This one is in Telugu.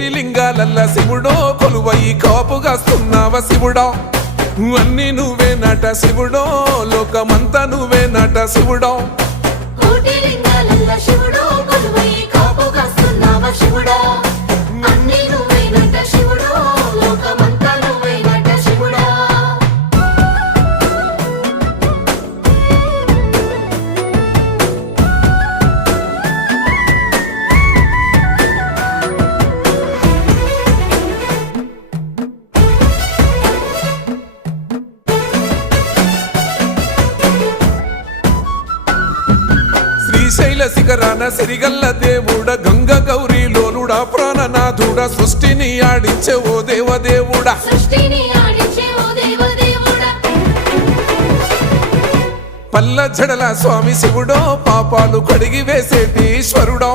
కోటి లింగాలల్ల శివుడో కొలువయి కాపుగాస్తున్నావ శివుడా అన్ని నువ్వే నట శివుడో లోకమంతా నువ్వే నట శివుడో కోటి లింగాలల్ల శివుడో కొలువయి కాపుగాస్తున్నావ శివుడా అన్ని నువ్వే నట శివుడో లోకమంతా నువ్వే నట శివుడా శ్రీశైల శిఖరాన సిరిగల్ల దేవుడ గంగ గౌరీ లోలుడా ప్రాణనాథుడ సృష్టిని ఆడించే ఓ దేవదేవుడా సృష్టిని ఆడించే ఓ దేవదేవుడా పల్ల జడల స్వామి శివుడో పాపాలు కడిగి వేసేటి ఈశ్వరుడో